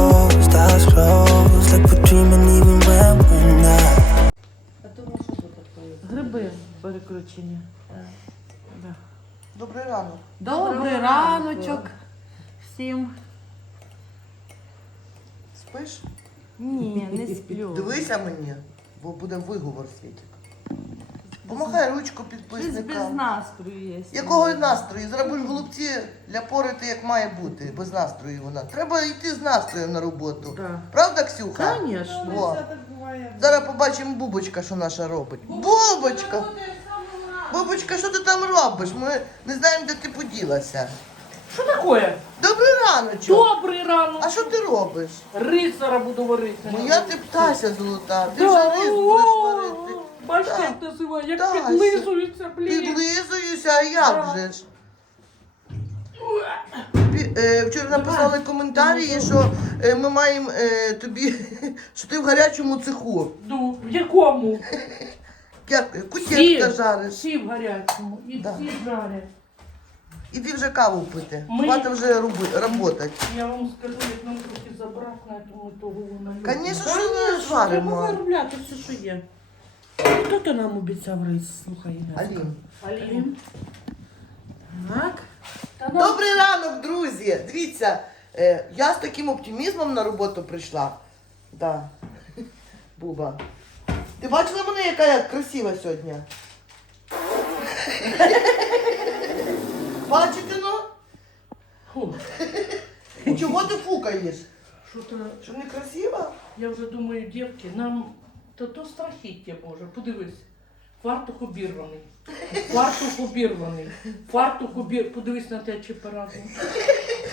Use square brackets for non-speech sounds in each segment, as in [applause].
closed, eyes closed, like we're dreaming even when we're not. А тому що це таке? Гриби перекручені. Добрий ранок. Добрий, раночок всім. Спиш? Ні, не сплю. Дивися мені, бо буде виговор світик. Помахай ручку Щось без підписникам. настрою є. Якого настрою? Зробиш голубці ляпорити, як має бути, без настрою вона. Треба йти з настроєм на роботу. Да. Правда, Ксюха? Конечно. О. Зараз побачимо Бубочка, що наша робить. Бубочка! Бубочка, що ти там робиш? Ми не знаємо, де ти поділася. Що таке? Добрий раночок! Добрий ранок. А що ти робиш? Рис зараз буду варити. Моя ти птася золота, ти Да, вже рис будеш варити. Так. як називає, як Тася. підлизується, блін. Підлизуюся, а як Да. же ж? Пі- е, Вчора написали коментарі, що е, ми маємо е, тобі, [laughs] що ти в гарячому цеху. Ну, в якому? Як кутєтка жариш. всі в гарячому. І Да. всі жарять. Іди вже каву пити. Ми- Хвати вже роботи. Я вам скажу, як нам трохи забрати на тому того вона. Звісно, що не зваримо. виробляти все, що є. Хто то нам обіцяв рис? Слухай, Інеска. Алін. Алін. Так. Та нам- Добрий ранок, друзі! Дивіться, е, я з таким оптимізмом на роботу прийшла. Да. Буба. Ти бачила мене, яка я красива сьогодні? Бачите, ну? Фу, Чого ти фукаєш? Що то, Що не красива? я вже думаю, дівки, нам то, то страхіття Боже, подивись. Фартух обірваний. Фартух обірваний. Фартух обірваний. Подивись на те, чи парадно.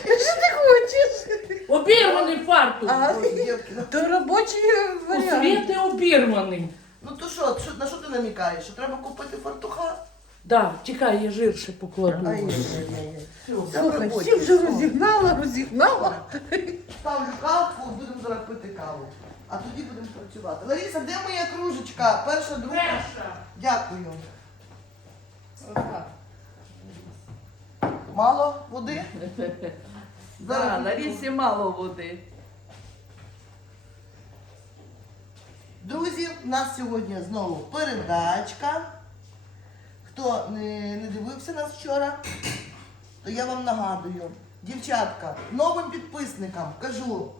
Що ти хочеш? Обірваний фартух. А, ну- то робочий варіант. світи обірваний. Ну то що, що, на що ти намікаєш? Що треба купити фартуха? Да, чекай, я жир ще покладу. Ай-яй-яй. Все. Слухай, всі вже розігнала, розігнала. Ставлю кавку, будемо зараз пити каву. А тоді будемо працювати. Лариса, де моя кружечка? Перша, друга. Перша. Дякую. Мало води? [laughs] Да, на рісі мало води. Друзі, у нас сьогодні знову передачка. Хто не, не дивився нас вчора, то я вам нагадую. Дівчатка, новим підписникам кажу,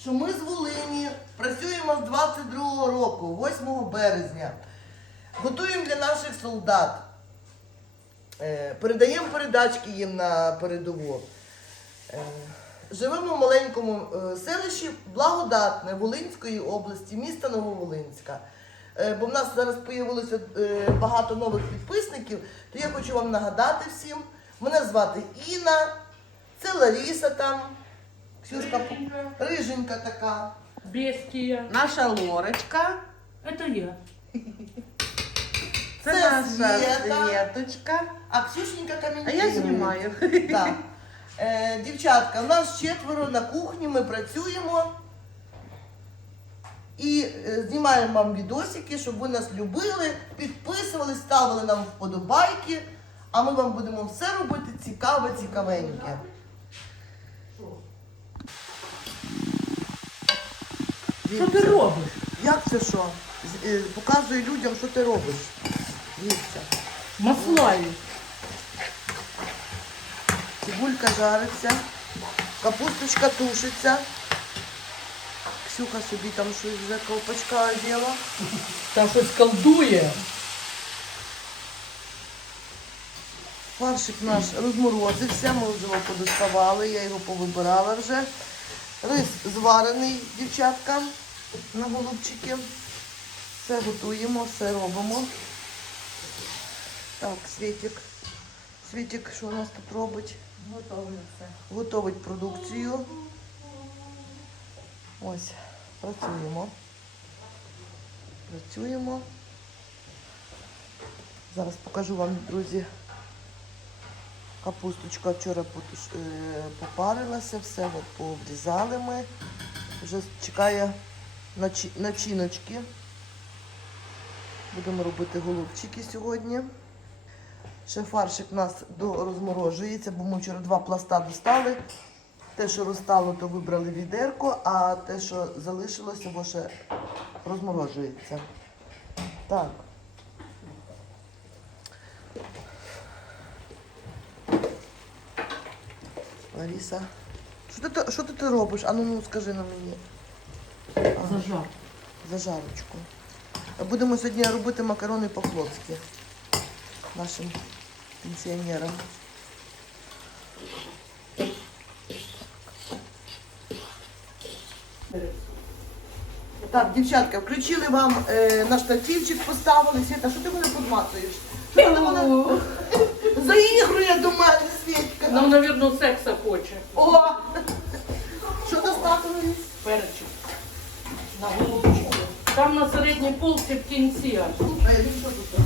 що ми з Волині працюємо з 22 року, 8 березня. Готуємо для наших солдат. Е, Передаємо передачки їм на передову. Е, Живемо в маленькому е, селищі Благодатне Волинської області, міста Нововолинська. Бо в нас зараз з'явилося багато нових підписників, то я хочу вам нагадати всім. Мене звати Інна, це Ларіса там, Ксюшка риженька така. Бестія. Наша лорочка. Это я. Це, Це наша Свєта. Світочка. А Ксюшенька А камінь. я знімаю. Так. Е, дівчатка, у нас четверо на кухні, ми працюємо. І е, знімаємо вам відосики, щоб ви нас любили, підписували, ставили нам вподобайки, а ми вам будемо все робити цікаве, цікавеньке. Що ти робиш? Як це що? З- е, Показуй людям, що ти робиш. Дивіться. Маслаю. Цибулька жариться, капусточка тушиться. Ксюха собі там щось вже колпачка оділа. Там щось колдує. Фаршик наш розморозився, ми вже його подоставали, я його повибирала вже. Рис зварений, дівчатка, на голубчики. Все готуємо, все робимо. Так, Світик. Світик, що у нас тут робить? Готовлю все. Готовить продукцію. Ось, працюємо. Працюємо. Зараз покажу вам, друзі. Капусточка вчора е, попарилася, все от пообрізали ми. Вже чекає начиночки. Будемо робити голубчики сьогодні. Ще фаршик у нас розморожується, бо ми вчора два пласта достали. Те, що розстало, то вибрали відерко, а те, що залишилося, бо ще розморожується. Так. Лариса, що ти що ти робиш? А ну ну скажи на мені. Зажар. зажарочку. Будемо сьогодні робити макарони по-флотськи нашим пенсіонерам. Так, дівчатка, включили вам е, наш штативчик, поставили. Світа, що ти мене подматуєш? Що ти мене заігрує до мене, Світка? Нам, мабуть, секса хоче. О! Що достати? Перчик. На голову. Там на середній полці в кінці аж. Слухай, він що тут?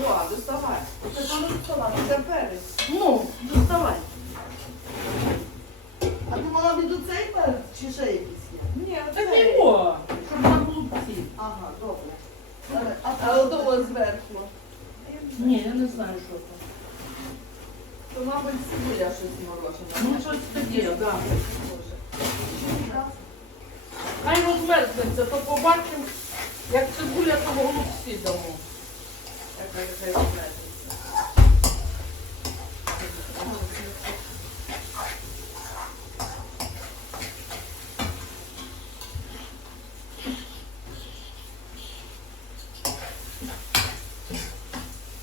О, доставай. Це там доставай, це перець. Ну, доставай. А ти мала від цей перець чи ще якийсь є? Ні, Так це його, щоб на голубці. Ага, добре. А, А одного зверху. Ні, я не знаю, що там. То, мабуть, цибуля щось морожене. Ну, щось таке, так. Да. Так. Хай розмерзнеться, то побачимо, як цибуля, то в голубці дамо. Як це розмерзиться.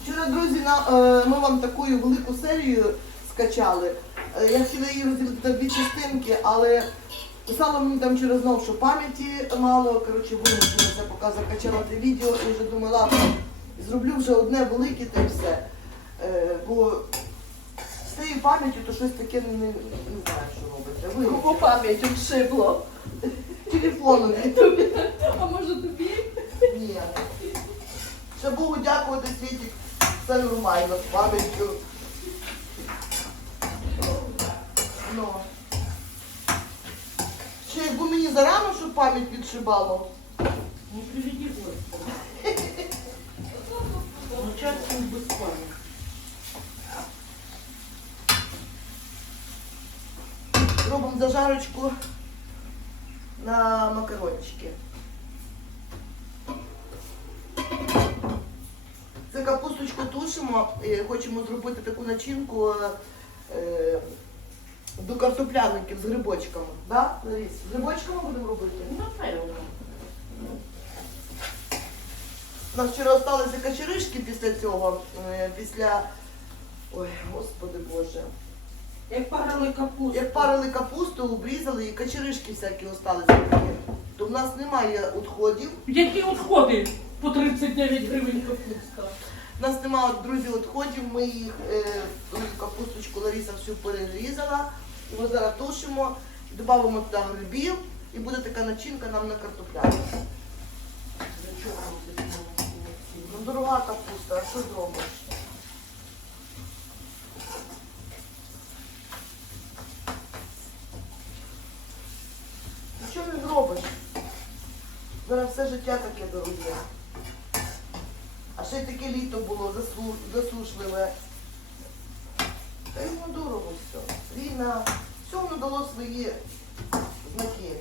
Вчора, друзі, на, е, ми вам таку велику серію скачали. Е, я хотіла її розділити на дві частинки, але писала мені там через знов, що пам'яті мало. Коротше, вимушена це поки закачала те відео і вже думаю, ладно, зроблю вже одне велике та й все. Е, бо з тією пам'яттю то щось таке не, не, знаю, що робити. Ви Кого пам'ять обшибло. телефонові. А може тобі? Ні. Ще Богу дякувати, Світік, все нормально з пам'яттю. Ну. Ще якби мені зарано, щоб пам'ять відшибало. Не приведи Господи. Ну, часом без пам'яті. Робимо зажарочку на макарончики. Це капусточку тушимо, і хочемо зробити таку начинку е, до картопляників з грибочками. Да, З грибочками будемо робити? Напевно. У нас вчора залишилися качеришки після цього, е, після. Ой, господи Боже. Як парили капусту. Як парили капусту, обрізали і качеришки всякі залишилися. То в нас немає відходів. Які відходи по 39 гривень капуста? У нас немає, друзі, відходів. Ми їх е, капусточку Ларіса всю перерізала. Ми зараз тушимо, додамо туди грибів і буде така начинка нам на картопляну. Ну, дорога капуста, а що зробиш? Нічого не зробиш. Зараз все життя таке дороге. А ще таке літо було засу- засушливе. Та йому дорого все. Війна, все воно дало свої знаки.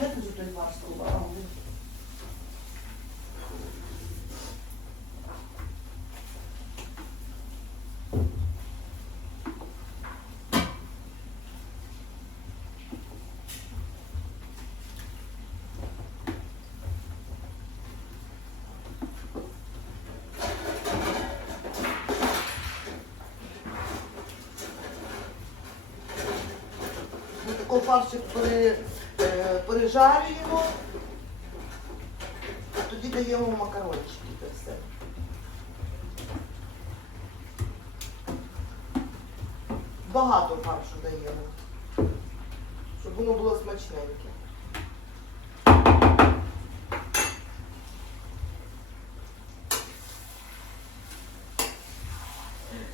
Де ти вже той фарш сховала? Ми такий фаршик пере, е, пережарюємо, тоді даємо макарончики та все. Багато фаршу даємо, щоб воно було смачненьке.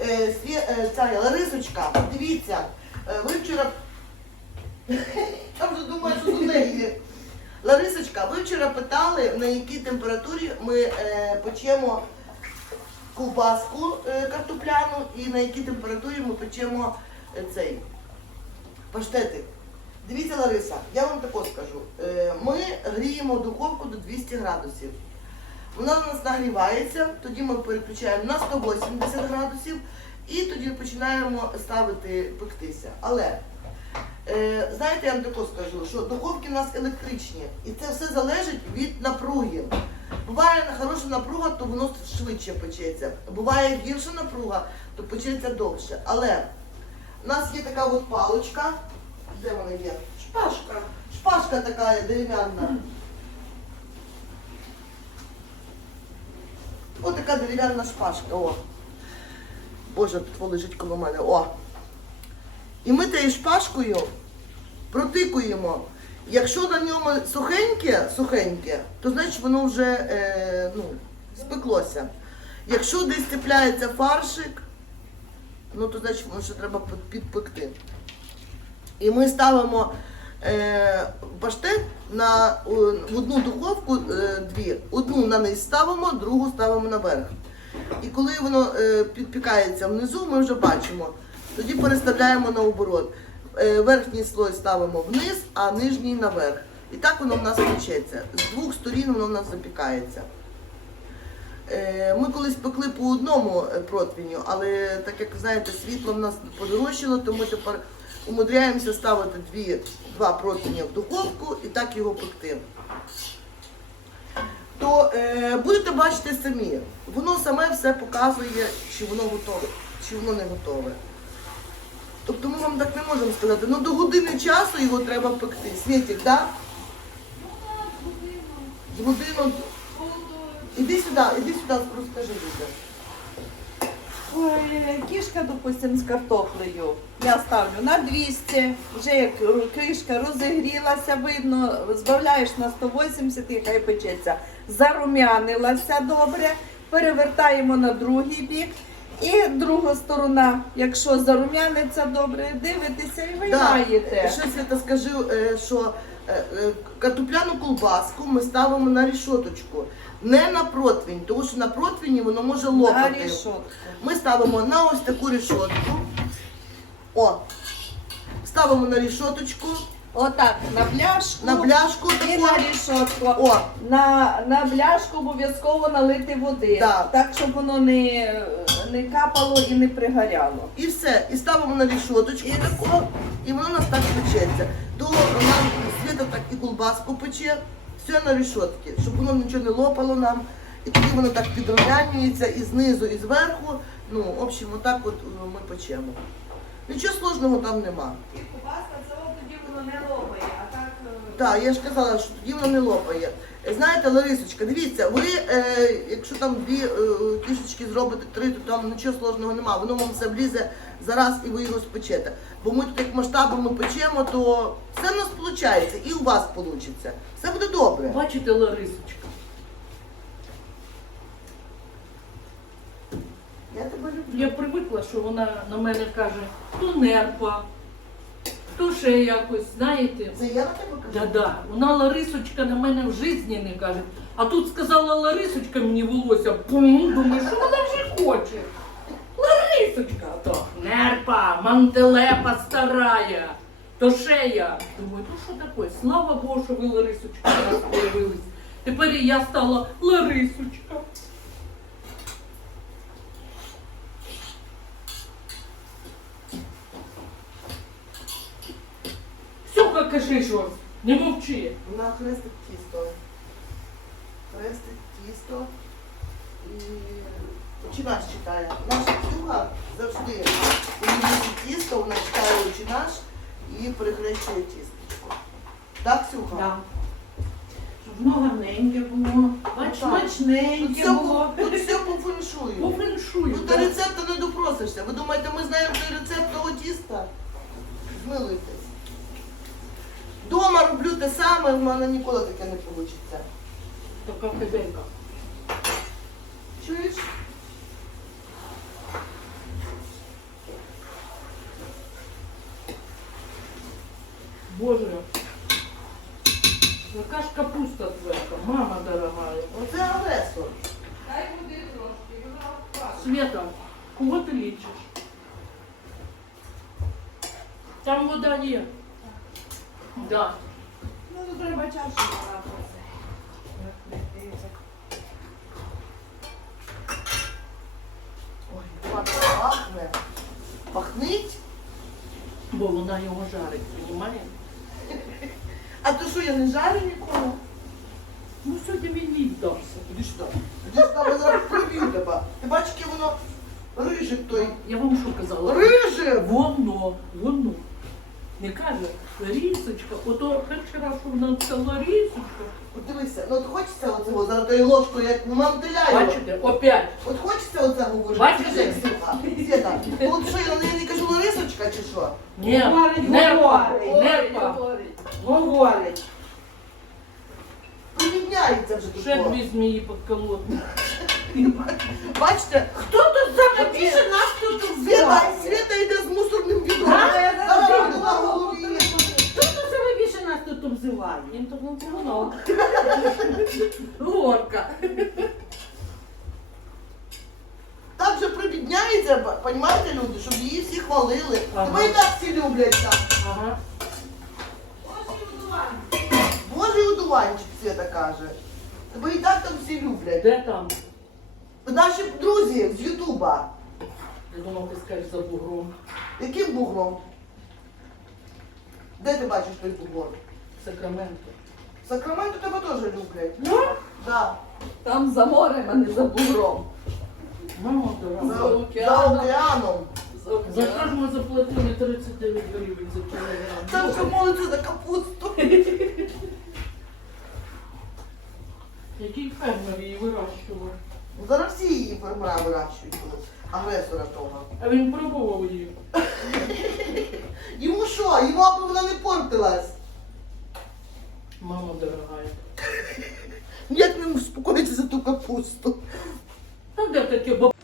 Е, е, ця Ларисочка, дивіться, ви вчора я вже думаю, що до неї. Ларисочка, ви вчора питали, на якій температурі ми е, печемо ковбаску е, картопляну і на якій температурі ми печемо е, цей паштетик. Дивіться, Лариса, я вам тако скажу. Е, Ми гріємо духовку до 200 градусів. Вона у нас нагрівається, тоді ми переключаємо на 180 градусів і тоді починаємо ставити пектися. Але знаєте, я вам тако скажу, що духовки у нас електричні, і це все залежить від напруги. Буває хороша напруга, то воно швидше печеться. Буває гірша напруга, то печеться довше. Але у нас є така от паличка. Де вона є? Шпажка. Шпажка така дерев'яна. Ось така дерев'яна шпажка. О. Боже, тут лежить коло мене. О. І ми тією шпажкою протикуємо. Якщо на ньому сухеньке, сухеньке, то значить воно вже е, ну, спеклося. Якщо десь цепляється фаршик, ну то значить воно ще треба підпекти. І ми ставимо е, паштет на в одну духовку е, дві. Одну на низ ставимо, другу ставимо наверх. І коли воно е, підпікається внизу, ми вже бачимо. Тоді переставляємо наоборот. Е, верхній слой ставимо вниз, а нижній наверх. І так воно в нас печеться. З двох сторін воно в нас запікається. Е, Ми колись пекли по одному е, противню, але так як знаєте, світло в нас подорожчало, то ми тепер умудряємося ставити дві, два противня в духовку і так його пекти. То е, будете бачити самі, воно саме все показує, чи воно готове, чи воно не готове. Тобто ми вам так не можемо сказати, ну до години часу його треба пекти. Світік, так? З годину. Іди сюди, іди сюди, розкажи людям. Ой, кішка, допустим, з картоплею. Я ставлю на 200, вже як кришка розігрілася, видно, збавляєш на 180 і хай печеться. Зарум'янилася добре, перевертаємо на другий бік. І друга сторона, якщо зарум'яниться добре, дивитеся і виймаєте. Ще Свята скажу, е, що е, е, картопляну колбаску ми ставимо на рішоточку, не на противень, тому що на противні воно може На лопати. рішотку. Ми ставимо на ось таку рішотку. О, ставимо на рішоточку, Отак, на пляшку. на бляшку І таку. на рішотку. О, На, на бляшку обов'язково налити води, Так. так щоб воно не, не капало і не пригоряло. і все. І ставимо на рішоточку таку, і воно у нас так печеться. То нам Свята так і колбаску пече, все на рішотки, щоб воно нічого не лопало нам. І тоді воно так підрумянюється і знизу, і зверху. Ну, в общем, отак от е, ми печемо. Нічого сложного там нема. І кубаска це воно не лопає, а так. Так, я ж казала, що тоді воно не лопає. Е, Знаєте, Ларисочка, дивіться, ви, е, якщо там дві е, кішечки зробите, три, то там нічого сложного нема. Воно вам все влізе зараз і ви його спечете. Бо ми тут як масштабами печемо, то все в нас виходить, і у вас вийде. Все буде добре. Бачите, Ларисочка? Я тебе люблю. Я привикла, що вона на мене каже, то нерпа, то ще якось, знаєте. Це я на тебе кажу? Да-да, вона Ларисочка на мене в житті не каже. А тут сказала Ларисочка мені волосся, пум, думаю, що вона вже хоче. Ларисочка, то нерпа, мантелепа старая, то шея. Думаю, ну що таке? Слава Богу, що ви Ларисочка у нас появились. Тепер і я стала Ларисочка. Сюха, щось, не мовчи. Вона хрестить тісто. Хрестить тісто і очі наш читає. Наша Ксюха завжди їсть тісто, вона читає очі наш і перехрещує тісто. Так, Ксюха? Да. Щоб воно гарненьке було, так. Тут смачненьке все, було. по, тут все по феншую. По феншую. Тут до рецепту не допросишся. Ви думаєте, ми знаємо той рецепт того тіста? Змилуйтесь. Дома роблю те саме, в мене ніколи таке не вийде. Така хазяйка. Чуєш? Боже. Яка ж капуста зверху, мама дорогая. Оце агресор. Дай води трошки, вона Света, кого ти лічиш? Там вода є. Да. Ну, то треба чашу. Ой, пахне. Пахнить? Бо вона його жарить, розумієш? А то що, я не жарю ніколи? Ну сьогодні їй вдався. Іди сюди. Іди сюди, зараз приб'ю тебе. Ти бачиш, яке воно рижик той. Я вам що казала? Рижик! Воно, воно. Не каже, рісочка, ото перший раз, що вона сказала рісочка. От дивися, ну от хочеться оцього зараз тою ложкою, як мантиляю. Бачите, опять. От хочеться оцього вижити. Бачите? Света, ну от що, я на неї не кажу Ларисочка чи що? Ні, Говорить, нерпа, говорить, нерпа. говорить. Говорить. Приміняється вже Ще тут. дві змії подколотні. Бачите? Хто тут саме більше нас тут Света, взиває? Света йде з мусорним відром. А, я зараз Зараз піду. на голові. Хто тут саме більше нас тут обзиває? Інтернаціонал. Горка. Так же прибідняється, понімаєте, люди, щоб її всі хвалили. Ага. Тебе і так всі люблять так. Ага. Божий одуванчик, Света каже. Тебе і так там всі люблять. Де там? Наші друзі з Ютуба. Я думав, ти скажеш за бугром. Яким буглом? Де ти бачиш той буглом? Сакраменто. Сакраменто тебе теж люблять. Ну? Да. Там за морем, а не за бугром. Мама За, дорога. за океаном. океаном. За що ж ми заплатили 39 гривень за Там кілограм? що молиться за капусту. Який фермер її вирощував? Зараз всі її вирощують. Агресора того. А він пробував її. Йому що? Йому аби вона не портилась. Мама дорогая. Як не успокоїться за ту капусту? Та де таке баб...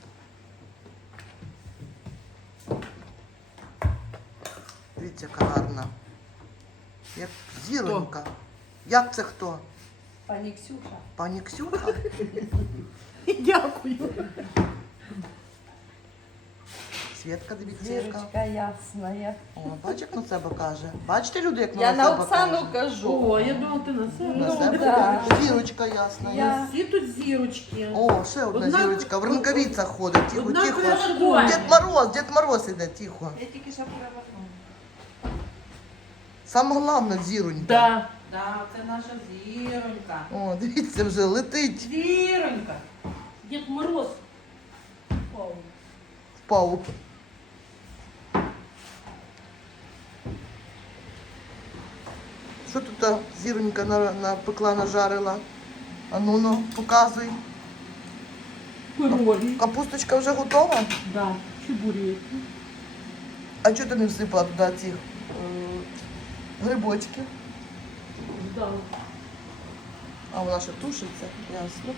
Дивіться, яка гарна. Як зіронька. Як це хто? Пані Ксюша. Пані Ксюха? Дякую. Свідка, дивіться, яка. Зірочка ясна. О, бач, як на себе каже. Бачите, люди, як Я на на себе Оксану каже? кажу. О, я думала, ти на себе. На Ну, себе да. каже. Зірочка ясна. Я- Всі тут зірочки. О, ще одна Одна- зірочка. В рукавицях ходить. Тихо, Одна тихо. красота. Дід Мороз, Дід Мороз іде, тихо. Я тільки що перевернула. Саме головне зіронька. Да. Да, це наша зіронька. О, дивіться, вже летить. Зіронька. Дід Мороз. Впав. Що тут та зіронька на- напекла, нажарила? А ну ну, показуй. Пироги. Капусточка вже готова? Да. Чебурек. А чого ти не всипала туди цих е, грибочків? Да. А вона ще тушиться, ясно.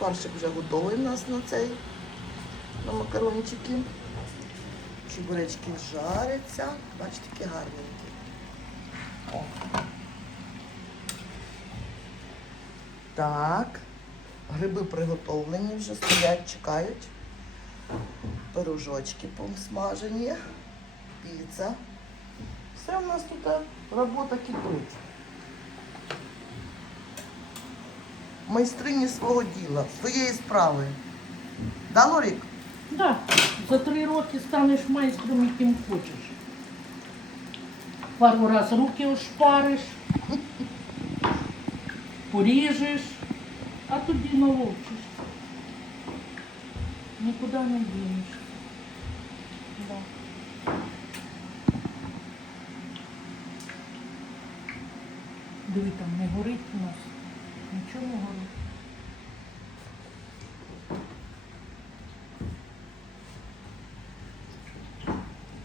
Фаршик вже готовий у нас на цей, на макарончики. Чебуречки жаряться. Бачите, які гарненькі. О. Так. Гриби приготовлені вже, стоять, чекають. Пирожочки посмажені. Піца. Все в нас тут е, робота кипить. Майстрині свого діла, своєї справи. Да, Лорік? Да. За три роки станеш майстром, яким хочеш. Пару раз руки ошпариш, поріжеш, а тоді наловчиш. Нікуди не дінешся. Да. Диви, там не горить у нас. Нічого не.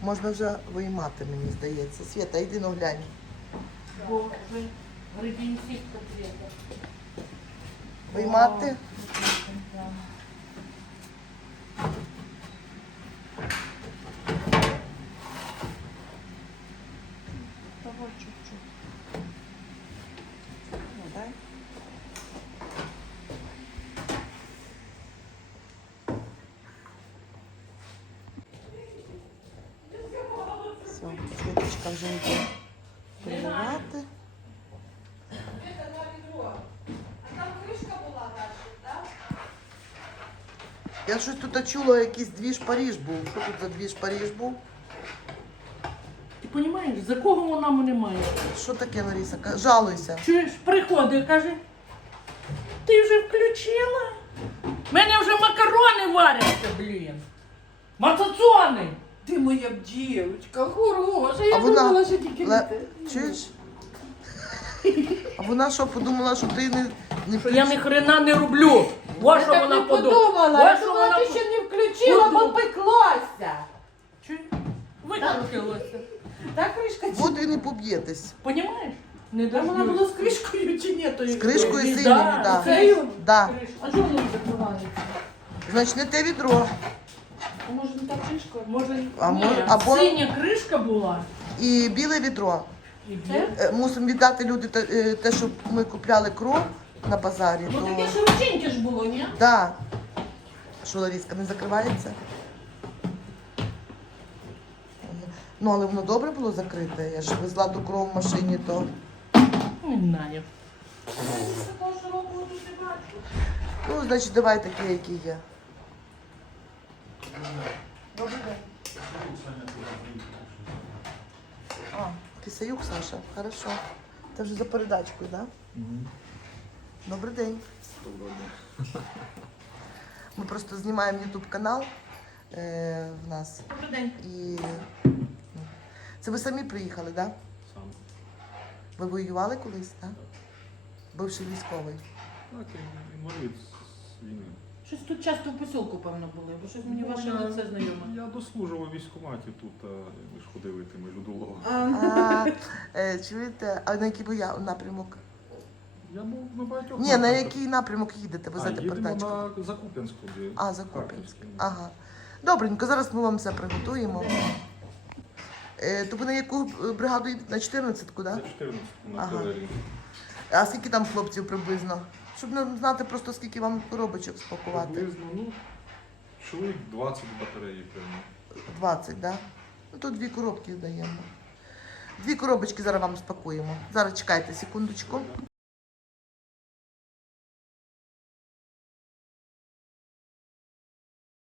Можна вже виймати, мені здається. Свята, йди ну глянь. Бо вже гребінці котлета. Виймати? Того чуть-чуть. Ну, дай. Ну, Все, Йде поливати. Я щось тут чула, якийсь двіж Паріж був. Що тут за двіж Паріж був? Ти розумієш, за кого вона мене має? Що таке, Лариса? Жалуйся. Чуєш, приходить, каже, ти вже включила? В мене вже макарони варяться, блін. Мацацони. Ти моя дівчинка, хороша, А вона- що тільки Ле... Чуєш? А вона що подумала, що ти не, не Що я ні хрена не роблю. Ось що вона подумала. я Ось що думала, вона ти ще не включила, Подумала. бо пеклася. Чуєш? Викрутилося. Так, кришка чи От і не поб'єтесь. Понімаєш? Не Та вона була з кришкою чи ні? То З кришкою Ні, синьою, да, да. Да. А чого вона закривається? Значить, не те відро. А може не та кришка? Може, А ні, може- або- синя кришка була. І біле відро. І Це? Е, Мусимо віддати люди те, е, те, що ми купляли кров на базарі. Ну То... таке широченьке ж було, ні? Да. Що, Ларіска, не закривається? Ну, але воно добре було закрите. Я ж везла ту кров в машині, то. Не знаю. Ну, значить, давай такі, які є. Добрий день. А, Кисаюк, Саша, хорошо. Це вже за передачкою, так? Да? Добрий день. Ми просто знімаємо YouTube канал е, в нас. Добрий день. І ну, це ви самі приїхали, так? Да? Сам. Ви воювали колись, так? Да? Бивший військовий. Так, інвалід з війни. Щось тут часто в посілку, певно, були, бо щось мені ваше Ну, я- лице знайоме. Я дослужив у військкоматі тут, а ви ж ходили тими людолого. А, е, чуєте, а на який ви я- напрямок? Я був на багатьох. Ні, на напрямках. який напрямок їдете, А, везете їдемо на Закуп'янську. де А, Закуп'янськ. Харківський. Ага. Добренько, зараз ми вам все приготуємо. Е, то ви на яку е, бригаду їдете? На 14-ку, За так? 14 на Ага. артилерії. А скільки там хлопців приблизно? Щоб не знати просто скільки вам коробочок спакувати. Приблизно, ну, чоловік 20 батареї, певно. 20, так? Да? Ну тут дві коробки даємо. Дві коробочки зараз вам спакуємо. Зараз чекайте секундочку.